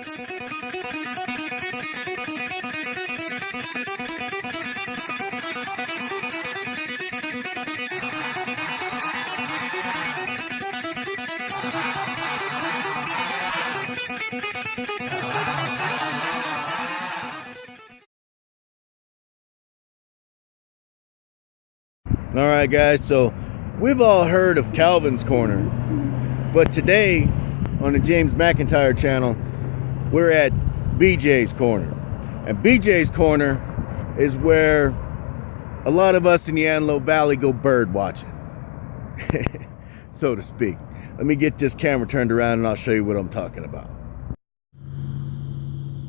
All right, guys, so we've all heard of Calvin's Corner, but today on the James McIntyre channel, we're at BJ's Corner. And BJ's Corner is where a lot of us in the Antelope Valley go bird watching, so to speak. Let me get this camera turned around and I'll show you what I'm talking about.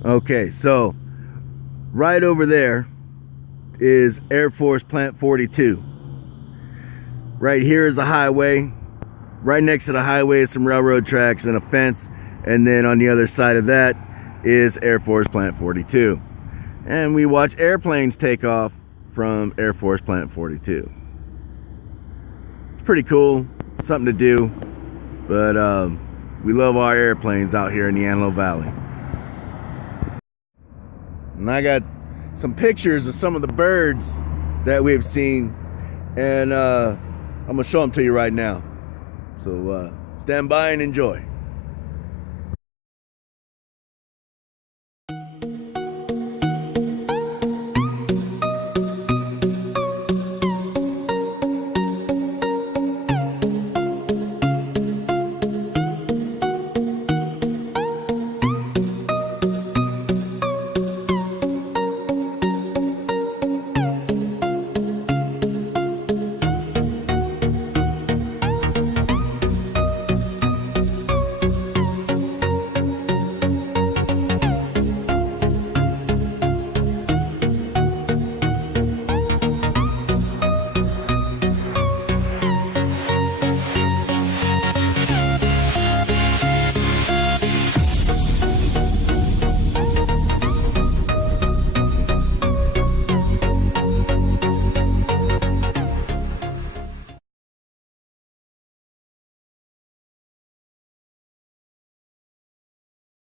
Okay, so right over there is Air Force Plant 42. Right here is a highway. Right next to the highway is some railroad tracks and a fence. And then on the other side of that is Air Force Plant 42. And we watch airplanes take off from Air Force Plant 42. It's pretty cool, something to do. But we love our airplanes out here in the Antelope Valley. And I got some pictures of some of the birds that we've seen. And I'm gonna show them to you right now. So stand by and enjoy.